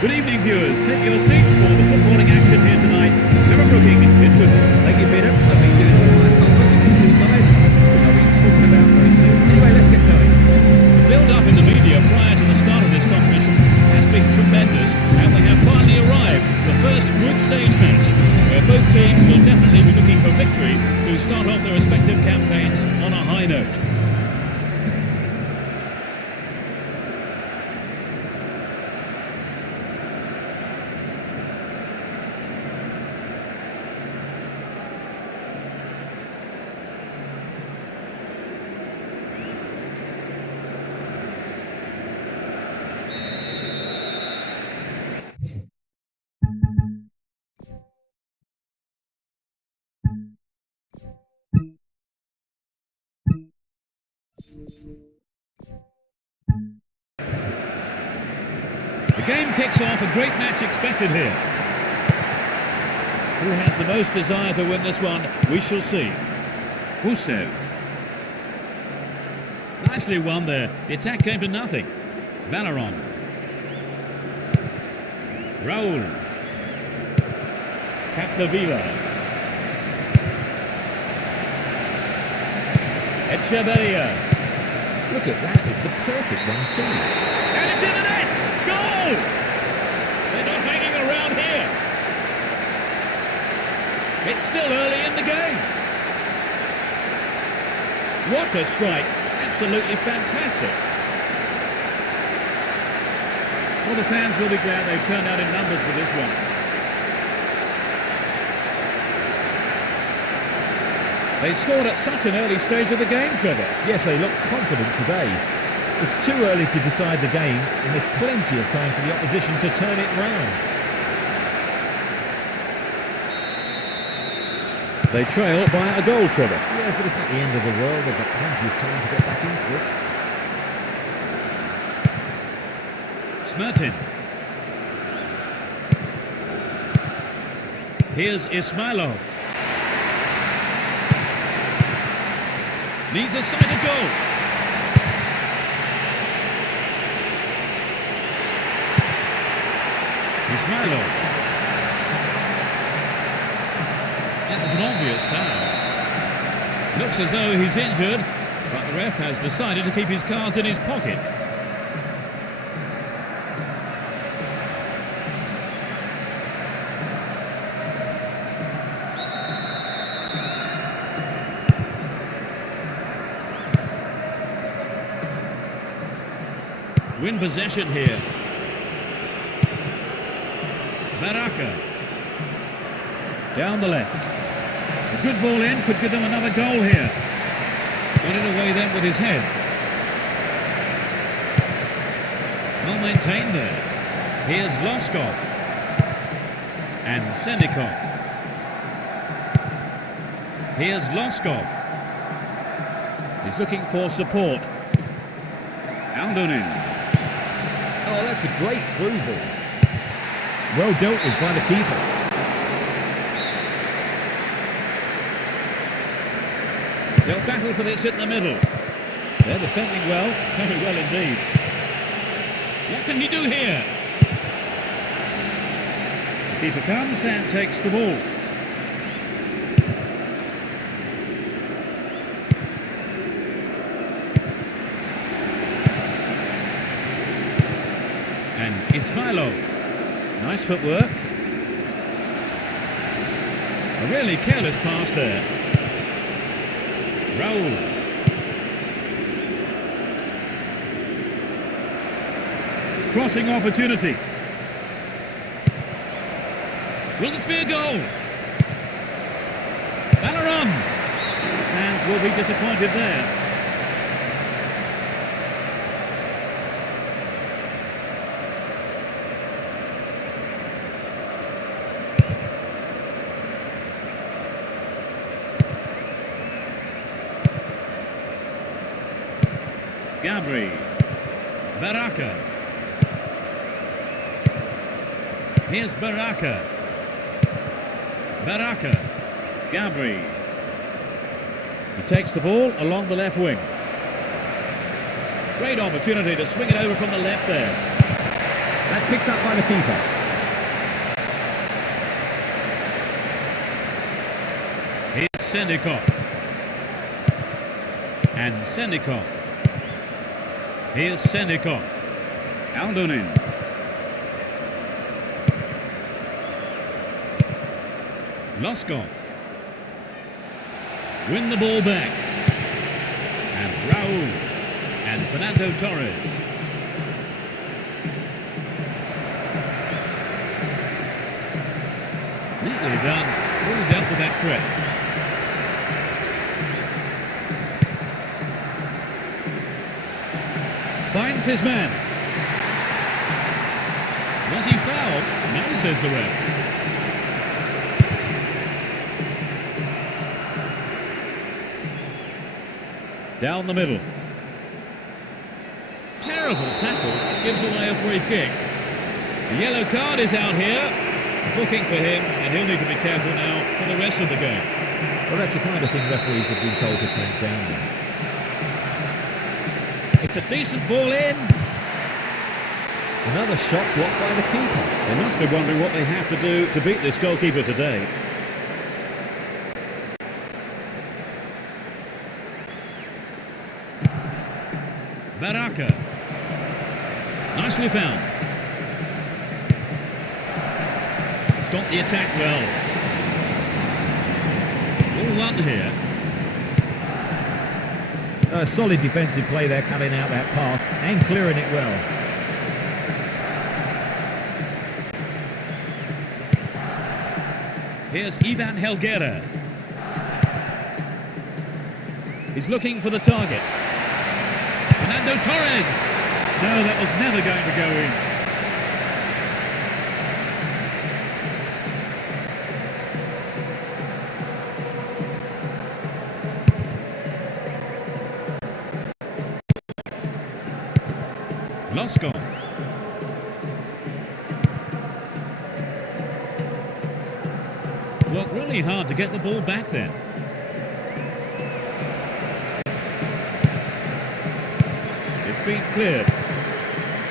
Good evening, viewers. Take your seats for the footballing action here tonight. Trevor Brooking is with us. Thank you, Peter. I've been doing all right over with these two sides, which I'll be talking about very soon. Anyway, let's get going. The build-up in the media prior to the start of this competition has been tremendous, and we have finally arrived at the first group stage match, where both teams will definitely be looking for victory to start off their respective campaigns on a high note. The game kicks off, a great match expected here. Who has the most desire to win this one, we shall see. Husev. Nicely won there. The attack came to nothing. Valeron. Raul. Capdevila. Echeverria. Look at that, it's the perfect one too. And it's in the net! Goal! They're not hanging around here. It's still early in the game. What a strike. Absolutely fantastic. Well, the fans will be glad they've turned out in numbers for this one. They scored at such an early stage of the game, Trevor. Yes, they look confident today. It's too early to decide the game, and there's plenty of time for the opposition to turn it round. They trail by a goal, Trevor. Yes, but it's not the end of the world. They've got plenty of time to get back into this. Smertin. Here's Ismailov. Needs a sighted goal. Ismailov. That was an obvious foul. Looks as though he's injured, but the ref has decided to keep his cards in his pocket. Win possession here. Baraka. Down the left. A good ball in, could give them another goal here. Got it away then with his head. Well maintained there. Here's Loskov. And Sendikov. Here's Loskov. He's looking for support. Aldonin. Oh, that's a great through ball. Well dealt with by the keeper. They'll battle for this in the middle. They're defending well, very well indeed. What can he do here? The keeper comes and takes the ball. And Ismailov. Nice footwork. A really careless pass there. Raul. Crossing opportunity. Will this be a goal? Valeron. Fans will be disappointed there. Gabri. Baraka. Here's Baraka. Baraka. Gabri. He takes the ball along the left wing. Great opportunity to swing it over from the left there. That's picked up by the keeper. Here's Sendikov. And Sendikov. Here's Sendikov. Aldonin. Loskov. Win the ball back. And Raul. And Fernando Torres. Neatly done. Really dealt with that threat. Finds his man. Was he fouled? No, says the ref. Down the middle. Terrible tackle. Gives away a free kick. The yellow card is out here. Booking for him, and he'll need to be careful now for the rest of the game. Well, that's the kind of thing referees have been told to clamp down on. It's a decent ball in. Another shot blocked by the keeper. They must be wondering what they have to do to beat this goalkeeper today. Baraka. Nicely found. Stopped the attack well. All one here. A solid defensive play there, cutting out that pass and clearing it well. Here's Ivan Helguera. He's looking for the target. Fernando Torres. No, that was never going to go in. Loskov. Worked really hard to get the ball back then. It's been cleared.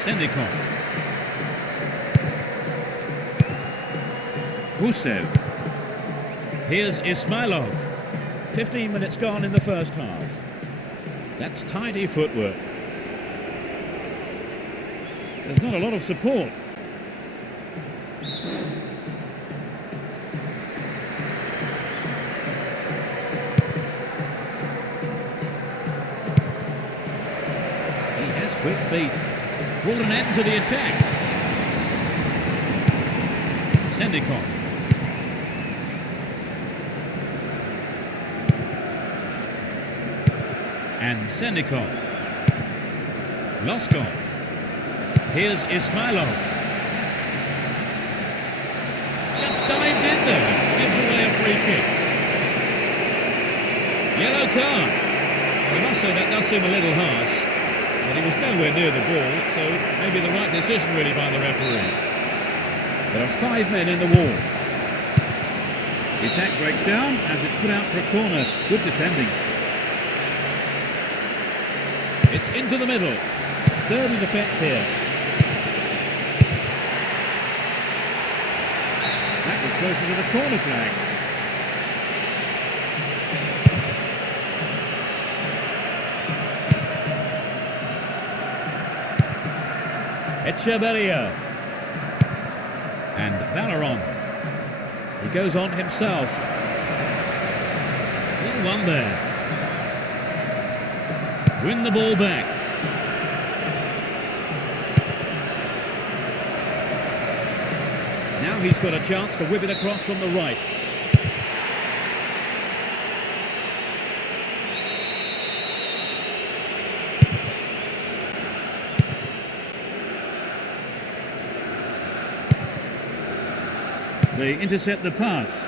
Sendikov. Gusev. Here's Ismailov. 15 minutes gone in the first half. That's tidy footwork. There's not a lot of support. He has quick feet. Brought an end to the attack. Sendikov. And Sendikov. Loskov. Here's Ismailov. Just dived in there. Gives away a free kick. Yellow card. I must say that does seem a little harsh. But he was nowhere near the ball, so maybe the right decision really by the referee. There are 5 men in the wall. The attack breaks down as it's put out for a corner. Good defending. It's into the middle. Sturdy defence here. That was closer to the corner flag. Echeverria. And Valeron. He goes on himself. 1-1 there. Win the ball back. Now he's got a chance to whip it across from the right. They intercept the pass.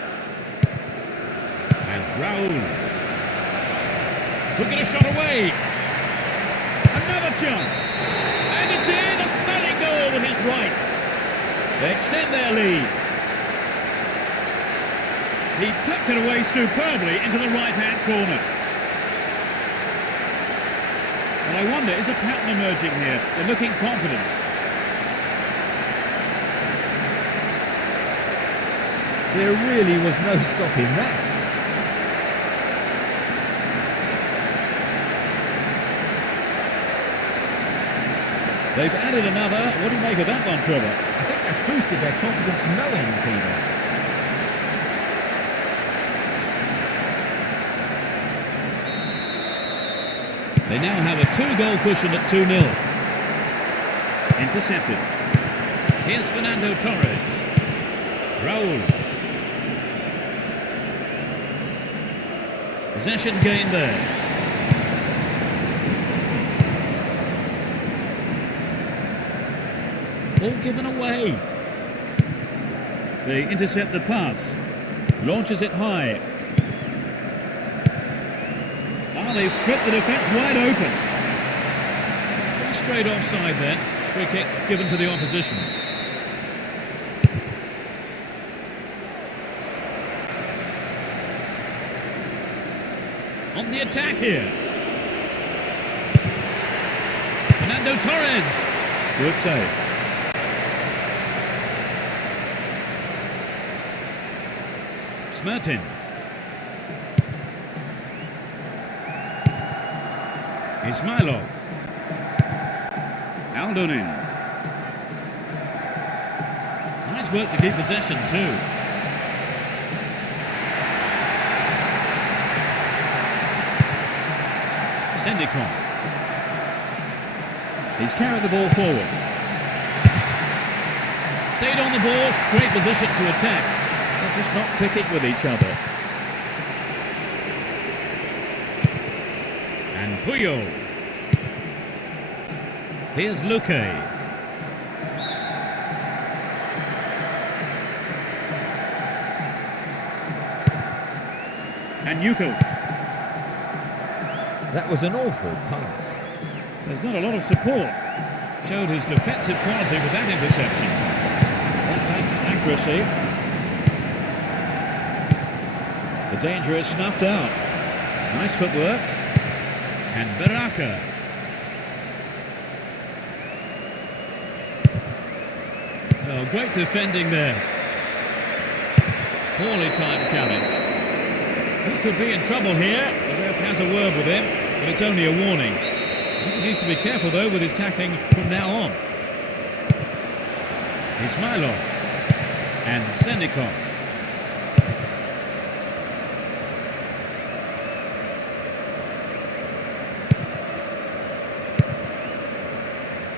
And Raul. Could get a shot away. Another chance. And it's in. A stunning goal with his right. They extend their lead. He tucked it away superbly into the right-hand corner. And I wonder, is a pattern emerging here? They're looking confident. There really was no stopping that. They've added another. What do you make of that one, Trevor? I think that's boosted their confidence no end, Peter. They now have a 2-goal cushion at 2-0. Intercepted. Here's Fernando Torres. Raul. Possession gained there. Ball given away. They intercept the pass. Launches it high. Ah, they've split the defence wide open. Just straight offside there. Free kick given to the opposition. On the attack here. Fernando Torres. Good save. Smertin. Ismailov. Aldonin. Nice work to keep possession too. Sendikov. He's carried the ball forward. Stayed on the ball. Great position to attack. They're just not clicking with each other. And Puyol. Here's Luque. And Yukov. That was an awful pass. There's not a lot of support. Showed his defensive quality with that interception. That lacks accuracy. The danger is snuffed out. Nice footwork. And Baraka. Oh, great defending there. Poorly timed challenge. He could be in trouble here. The ref has a word with him, but it's only a warning. I think he needs to be careful, though, with his tackling from now on. Ismailov. And Sendikov.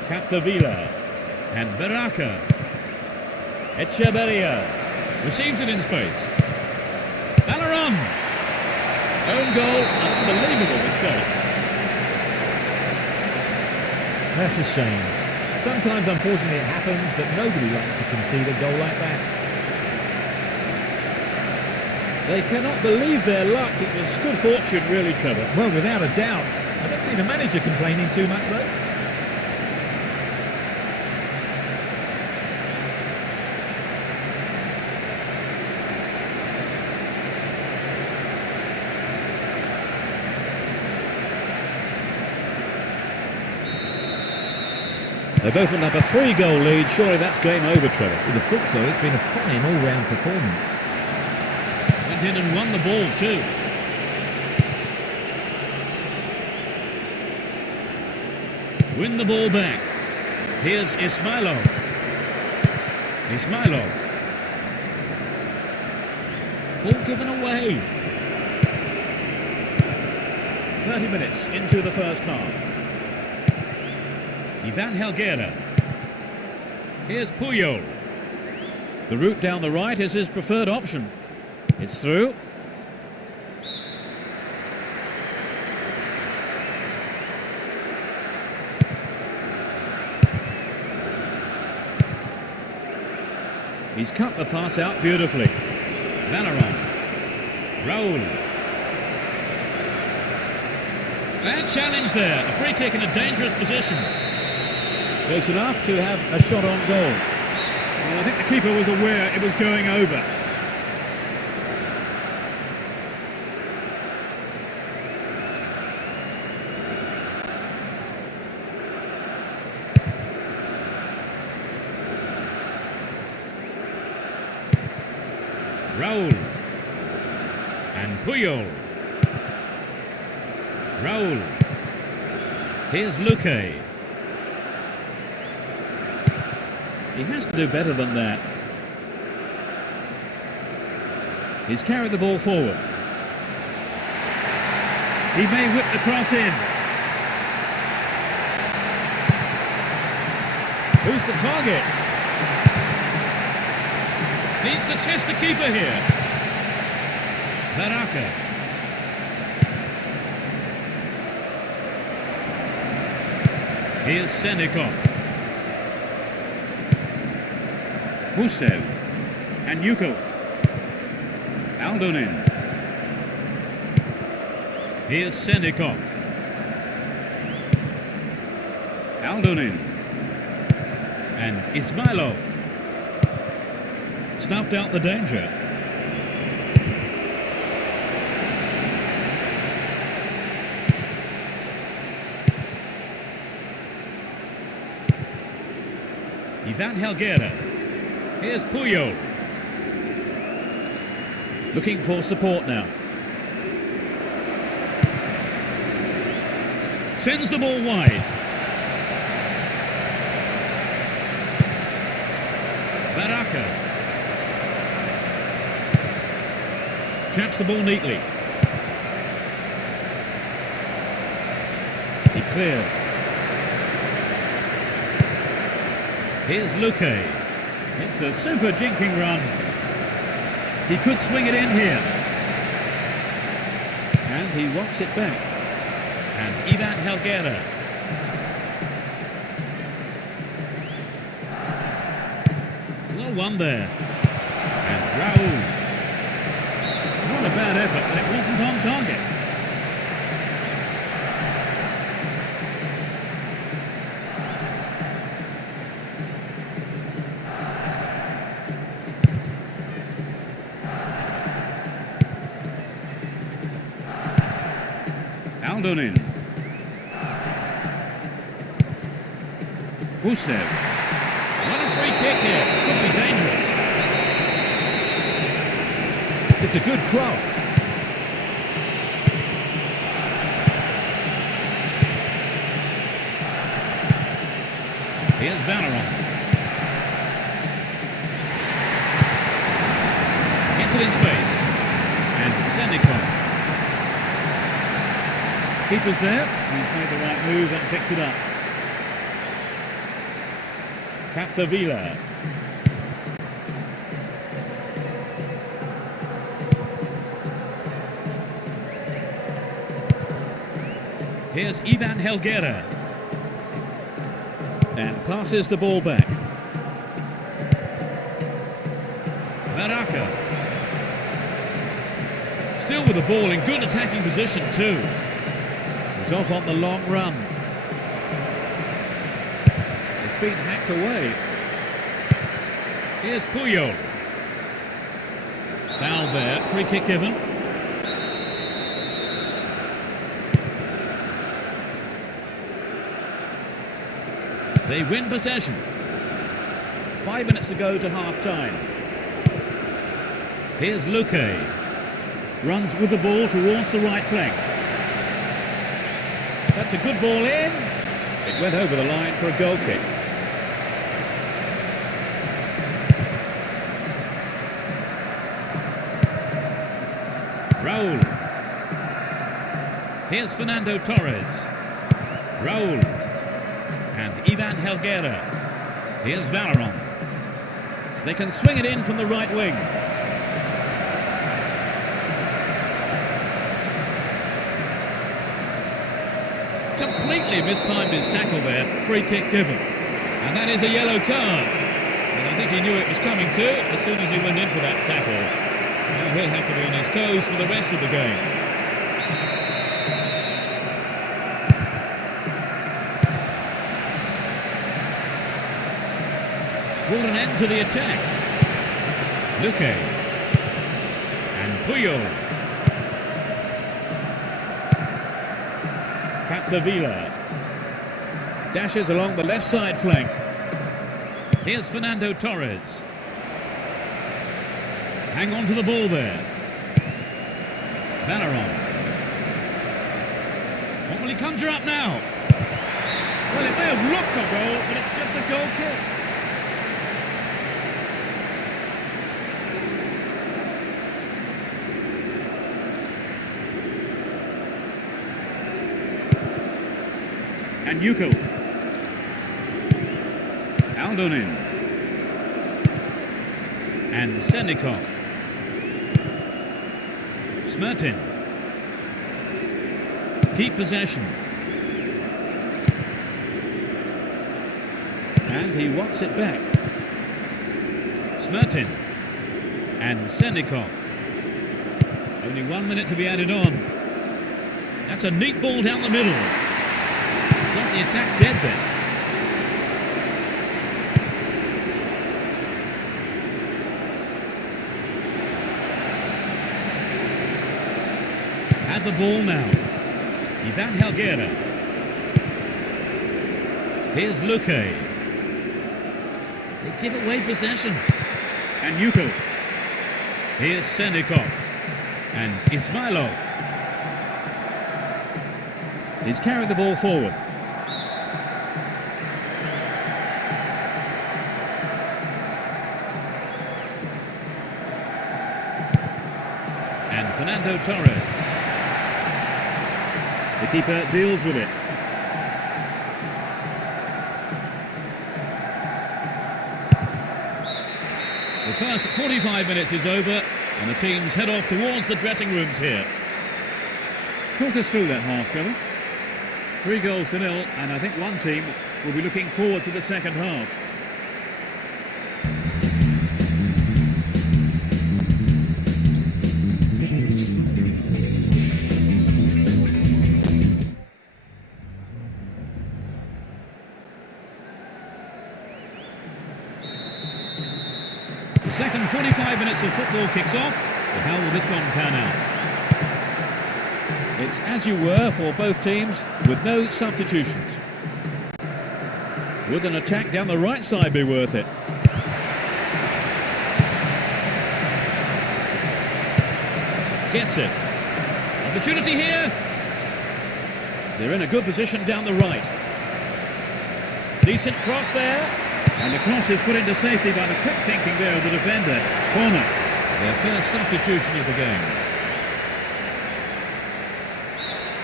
Capdevila. And Baraka. Echeverria. Receives it in space. Valleron. Own goal, an unbelievable mistake. That's a shame. Sometimes, unfortunately, it happens, but nobody likes to concede a goal like that. They cannot believe their luck. It was good fortune, really, Trevor. Well, without a doubt. I don't see the manager complaining too much, though. They've opened up a 3-goal lead. Surely that's game over, Trevor. With the foot, so it's been a fine all-round performance. Went in and won the ball too. Win the ball back. Here's Ismailov. Ismailov. Ball given away. 30 minutes into the first half. Ivan Helguera. Here's Puyol. The route down the right is his preferred option. It's through. He's cut the pass out beautifully. Valleron. Raul. Bad challenge there. A free kick in a dangerous position. Close enough to have a shot on goal. Well, I think the keeper was aware it was going over. Raul. And Puyol. Raul. Here's Luque. He has to do better than that. He's carried the ball forward. He may whip the cross in. Who's the target? Needs to test the keeper here. Baraka. Here's Sendikov. Husev. And Yukov. Aldonin. Here's Sendikov. Aldonin. And Ismailov. Snuffed out the danger. Ivan Helguera. Here's Puyol. Looking for support now. Sends the ball wide. Baraka. Traps the ball neatly. He cleared. Here's Luque. It's a super jinking run. He could swing it in here. And he wants it back. And Ivan Helguera. Well won there. And Raul. Not a bad effort, but it wasn't on target. Aldonin. Husev. What a free kick here. Could be dangerous. It's a good cross. Here's Valeron. Gets it in space. And Sendikov. Keeper's there. He's made the right move and picks it up. Capdevila. Here's Ivan Helguera. And passes the ball back. Baraka. Still with the ball in good attacking position too. He's off on the long run. It's been hacked away. Here's Puyol. Foul there. Free kick given. They win possession. 5 minutes to go to half-time. Here's Luque. Runs with the ball towards the right flank. That's a good ball in. It went over the line for a goal kick. Raul. Here's Fernando Torres. Raul. And Ivan Helguera. Here's Valeron. They can swing it in from the right wing. Completely mistimed his tackle there. Free kick given. And that is a yellow card. And I think he knew it was coming too as soon as he went in for that tackle. Now he'll have to be on his toes for the rest of the game. Brought an end to the attack. Luque. And Puyol. Capdevila. Dashes along the left side flank. Here's Fernando Torres. Hang on to the ball there. Valeron. What will he conjure up now? Well, it may have looked a goal, but it's just a goal kick. And Yukov. Aldonin. And Sendikov. Smertin. Keep possession. And he wants it back. Smertin. And Sendikov. Only 1 minute to be added on. That's a neat ball down the middle. Stop the attack dead then. Had the ball now. Ivan Helguera. Here's Luque. They give away possession. And Yukov. Here's Sendikov. And Ismailov. He's carried the ball forward. And Fernando Torres. The keeper deals with it. The first 45 minutes is over and the teams head off towards the dressing rooms here. Talk us through that half, Trevor. 3-0 and I think one team will be looking forward to the second half. The second 45 minutes of football kicks off, but how will this one pan out? It's as you were for both teams, with no substitutions. Would an attack down the right side be worth it? Gets it. Opportunity here. They're in a good position down the right. Decent cross there. And the cross is put into safety by the quick thinking there of the defender. Corner. Their first substitution of the game.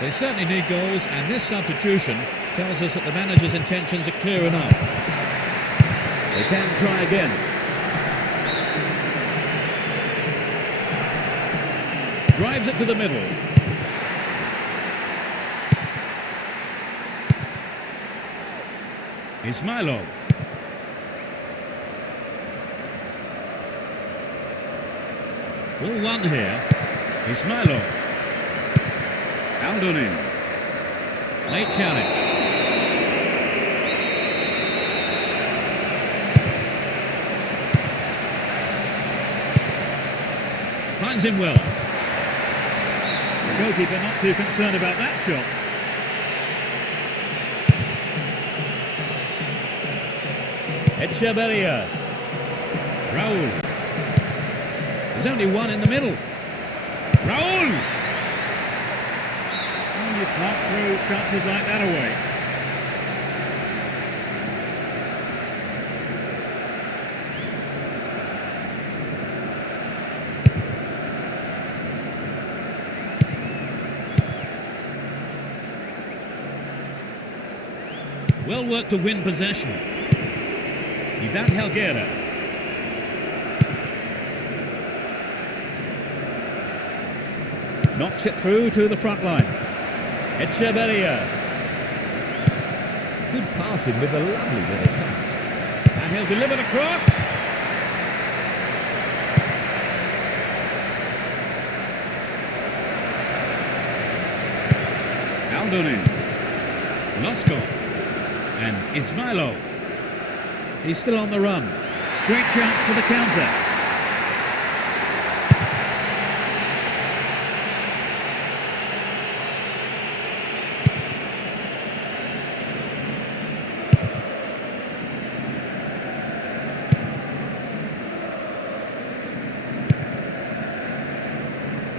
They certainly need goals, and this substitution tells us that the manager's intentions are clear enough. They can try again. Drives it to the middle. Ismailov. Ball one here. Ismailov. Aldonin. Late challenge. Finds him well. The goalkeeper not too concerned about that shot. Echeverria. Raul. There's only one in the middle. Raul! Oh, you can't throw chances like that away. Well worked to win possession. Ivan Helguera. Knocks it through to the front line. Echeverria. Good passing with a lovely little touch. And he'll deliver the cross. Aldonin. Loskov. And Ismailov. He's still on the run. Great chance for the counter.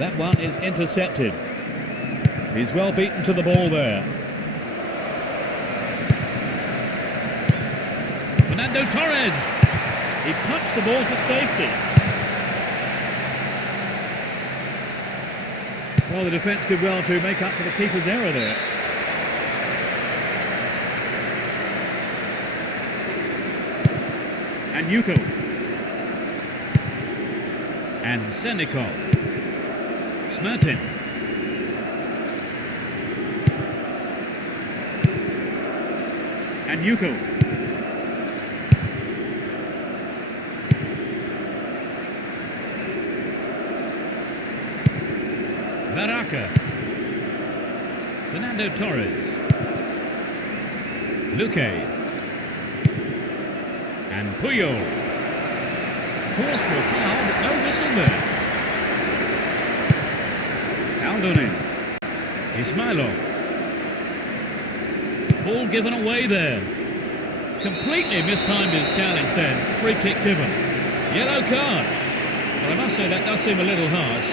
That one is intercepted. He's well beaten to the ball there. Fernando Torres. He punched the ball for safety. Well, the defence did well to make up for the keeper's error there. And Yukov. And Sendikov. Smertin. And Yukov. Baraka. Fernando Torres. Luque. And Puyol. Calls for a foul, but no whistle there. Aldonin. Ismailov. Ball given away there. Completely mistimed his challenge then. Free kick given. Yellow card. Well, I must say that does seem a little harsh.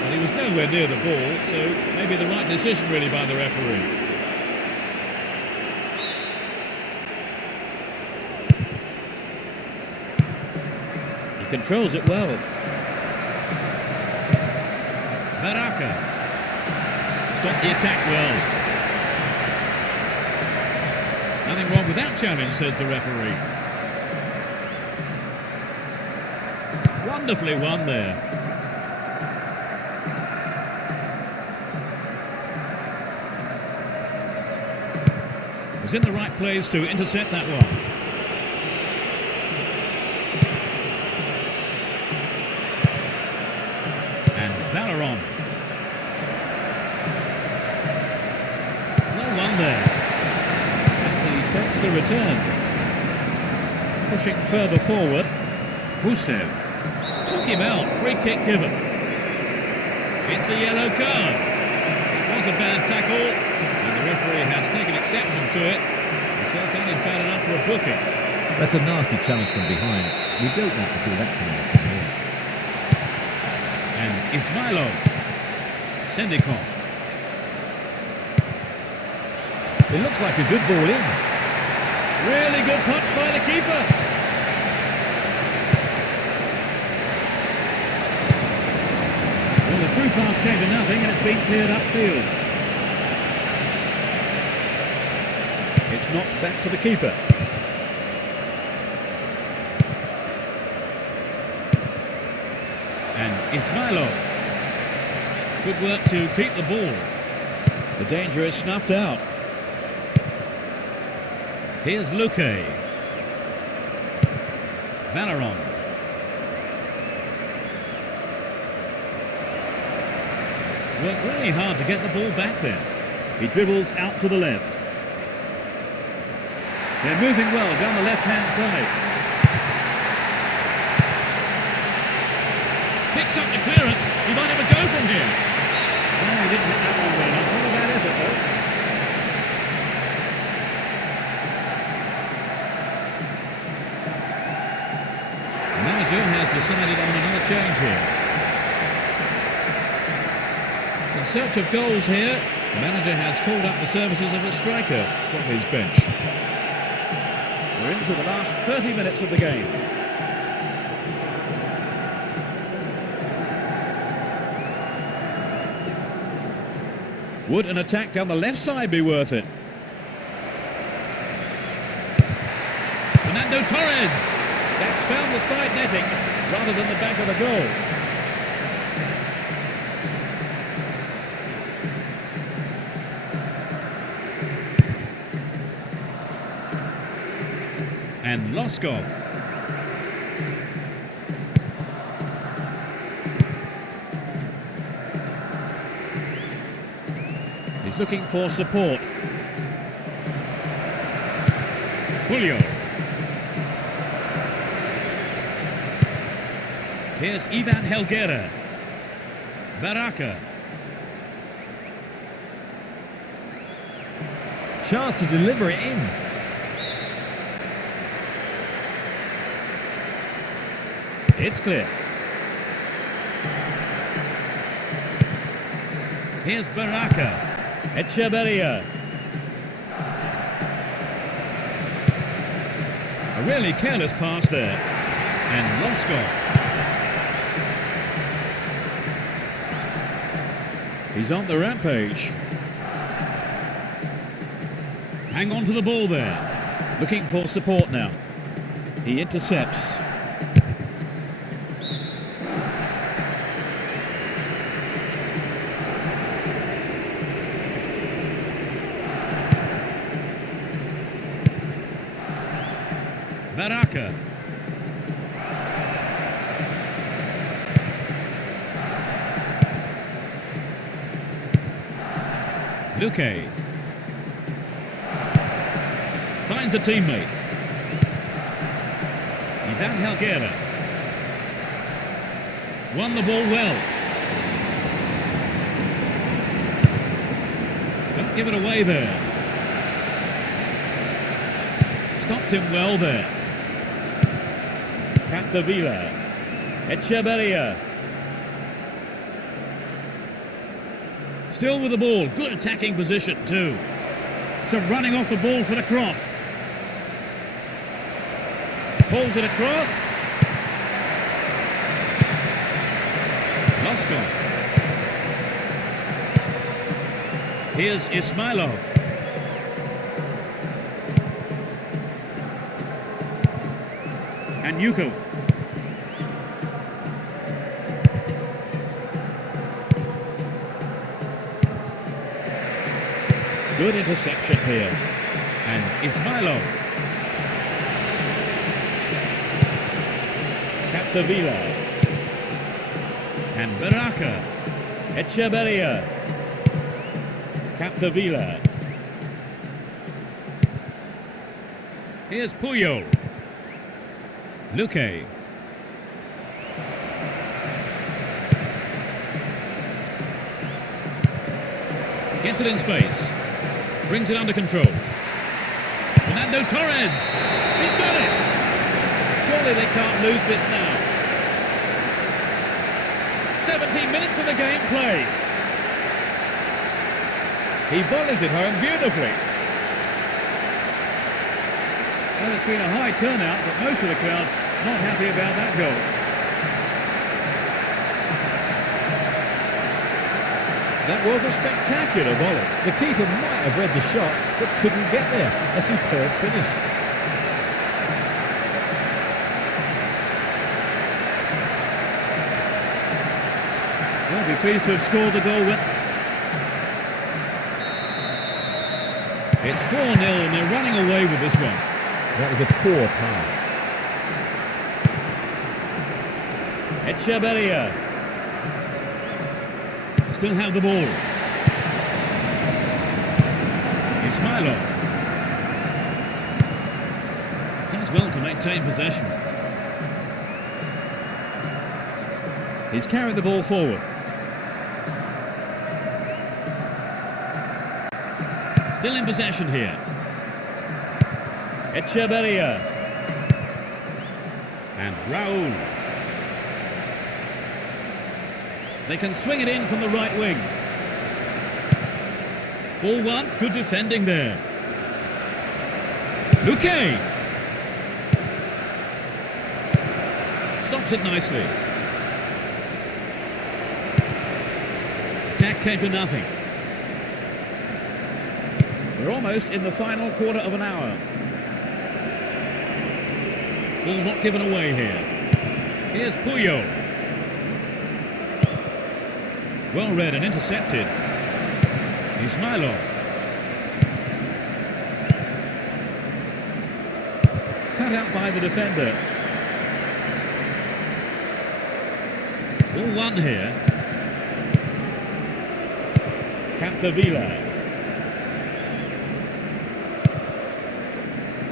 Well, he was nowhere near the ball, so maybe the right decision really by the referee. He controls it well. Baraka. Stopped the attack well. Nothing wrong with that challenge, says the referee. Wonderfully won there. Was in the right place to intercept that one. And Valeron. No one there. Takes the return. Pushing further forward. Husev. Took him out. Free kick given. It's a yellow card. It was a bad tackle, and the referee has taken exception to it. He says that is bad enough for a booking. That's a nasty challenge from behind. We don't need to see that coming from here. And Ismailov. Sendikov. It looks like a good ball in. Really good punch by the keeper. Well, the through pass came to nothing and it's been cleared upfield. It's knocked back to the keeper. And Ismailov. Good work to keep the ball. The danger is snuffed out. Here's Luque. Valeron. Worked really hard to get the ball back there. He dribbles out to the left. They're moving well down the left-hand side. Picks up the clearance. He might have a go from here. Oh, he didn't hit that one well enough. Not a bad effort, though. Has decided on another change here. In search of goals here, the manager has called up the services of a striker from his bench. We're into the last 30 minutes of the game. Would an attack down the left side be worth it? Fernando Torres! That's found the side netting rather than the back of the goal. And Loskov. He's looking for support. Julio. Here's Ivan Helguera. Baraka. Chance to deliver it in. It's clear. Here's Baraka. Echeverria. A really careless pass there. And Loskov. He's on the rampage. Hang on to the ball there. Looking for support now. He intercepts. Baraka. Luque. Finds a teammate. Ivan Helguera. Won the ball well. Don't give it away there. Stopped him well there. Capdevila. Echeverria. Still with the ball. Good attacking position too. So running off the ball for the cross. Pulls it across. Loskov. Here's Ismailov. And Yukov. Good interception here. And Ismailov. Capdevila. And Baraka. Echeverria. Capdevila. Here's Puyol. Luque. Gets it in space. Brings it under control. Fernando Torres. He's got it. Surely they can't lose this now. 17 minutes of the game played. He volleys it home beautifully. Well, it's been a high turnout, but most of the crowd not happy about that goal. That was a spectacular volley. The keeper might have read the shot, but couldn't get there. A superb finish. Well, be pleased to have scored the goal. It's 4-0 and they're running away with this one. That was a poor pass. Echeverria. Still have the ball. Ismailov. Does well to maintain possession. He's carried the ball forward. Still in possession here. Echeverria. And Raul. They can swing it in from the right wing. Ball one, good defending there. Luque. Stops it nicely. Attack came to nothing. We're almost in the final quarter of an hour. Ball not given away here. Here's Puyol. Well read and intercepted. Ismailov. Cut out by the defender. Ball one here. Capdevila.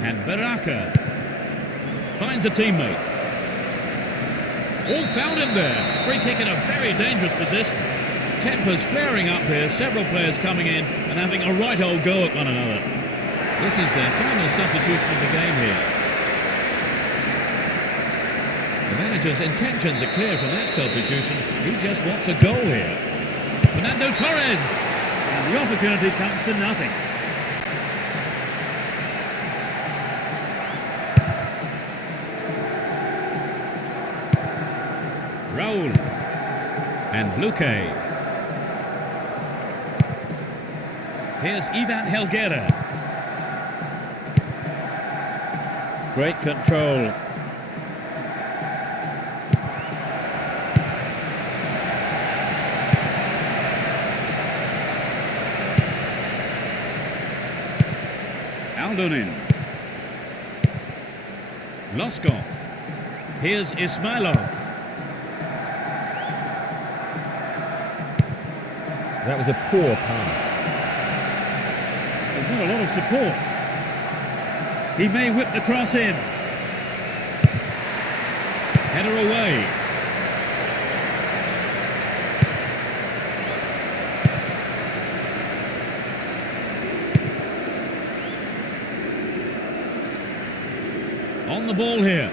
And Baraka. Finds a teammate. All found him there. Free kick in a very dangerous position. Tempers flaring up here, several players coming in and having a right old go at one another. This is their final substitution of the game here. The manager's intentions are clear from that substitution. He just wants a goal here. Fernando Torres. And the opportunity comes to nothing. Raul. And Luque. Here's Ivan Helguera. Great control. Aldonin. Loskov. Here's Ismailov. That was a poor pass. There's not a lot of support. He may whip the cross in. Header away. On the ball here.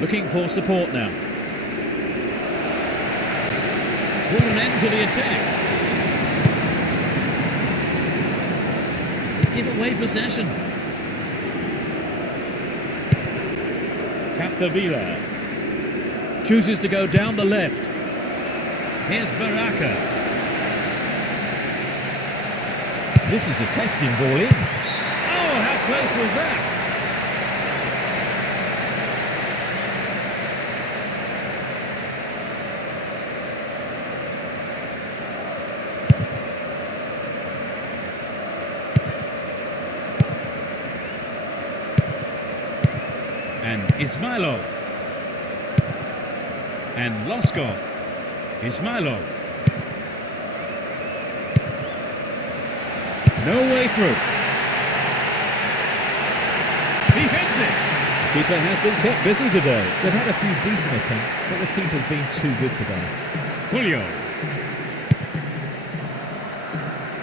Looking for support now. What an end to the attack. They give away possession. Capdevila chooses to go down the left. Here's Baraka. This is a testing ball in. Oh, how close was that? And Ismailov. And Loskov. Ismailov. No way through. He hits it. The keeper has been kept busy today. They've had a few decent attempts, but the keeper's been too good today. Julio.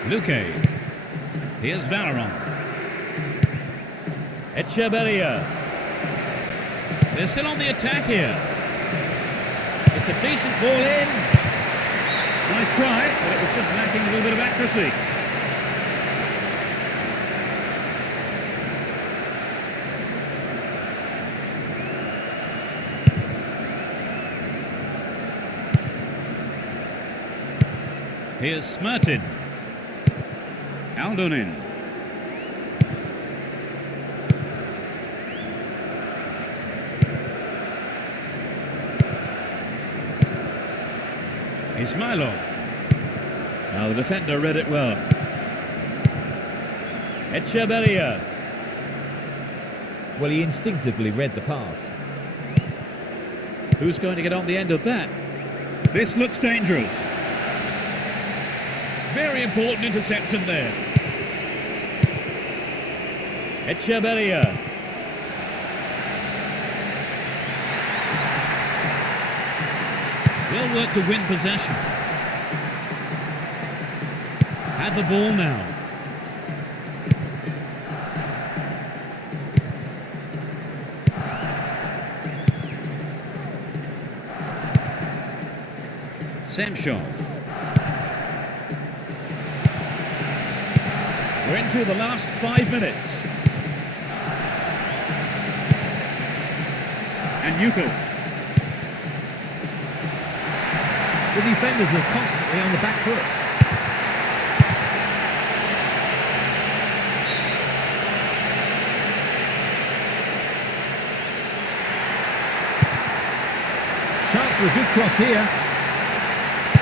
Luque. Here's Valeron. Echeverria. They're still on the attack here. It's a decent ball in. Nice try, but it was just lacking a little bit of accuracy. Here's Smertin. Aldonin. Ismailov. Now the defender read it well. Echeverria. Well, he instinctively read the pass. Who's going to get on the end of that? This looks dangerous. Very important interception there. Echeverria. Well worked to win possession. Had the ball now. Semshov. We're into the last 5 minutes. And Yukov. The defenders are constantly on the back foot. Chance for a good cross here.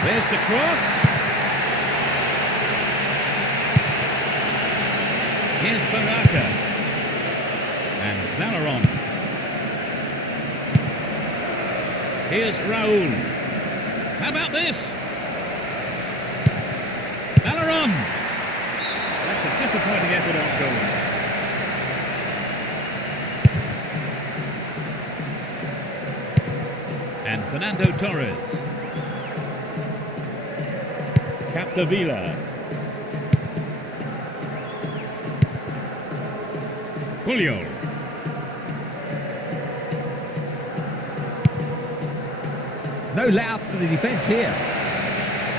There's the cross. Here's Baraka. And Valeron. Here's Raul. How about this? Valeron. That's a disappointing effort on goal. And Fernando Torres. Capdevila. Julio. No let up for the defence here.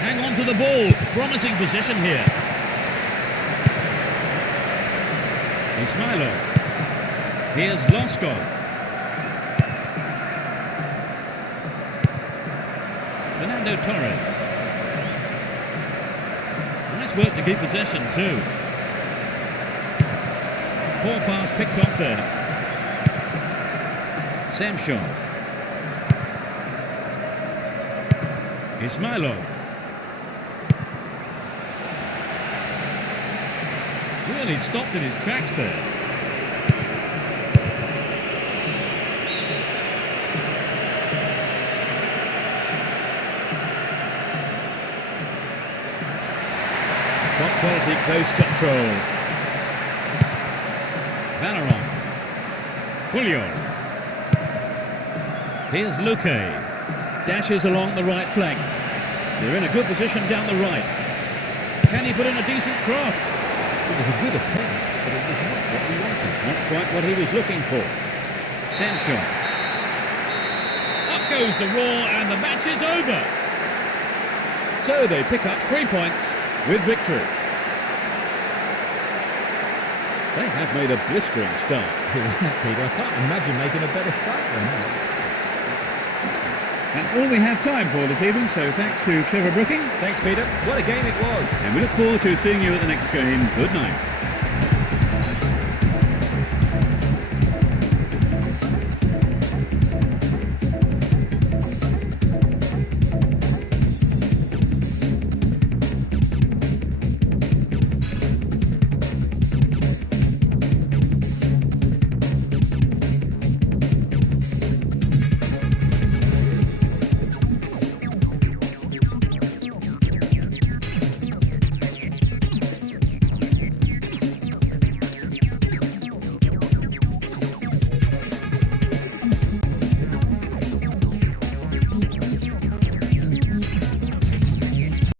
hang on to the ball. Promising position here. Ismailov. Here's Loskov. Fernando Torres. Nice work to keep possession too. Poor pass picked off there. Samshov. Ismailov. Really stopped in his tracks there. Top quality close control. Valeron. Julio. Here's Luque. Dashes along the right flank. They're in a good position down the right. Can he put in a decent cross? It was a good attempt, but it was not what he wanted. Not quite what he was looking for. Sancho. Up goes the roar and the match is over. So they pick up 3 points with victory. They have made a blistering start. Peter, I can't imagine making a better start than that. That's all we have time for this evening, so thanks to Trevor Brooking. Thanks, Peter. What a game it was. And we look forward to seeing you at the next game. Good night.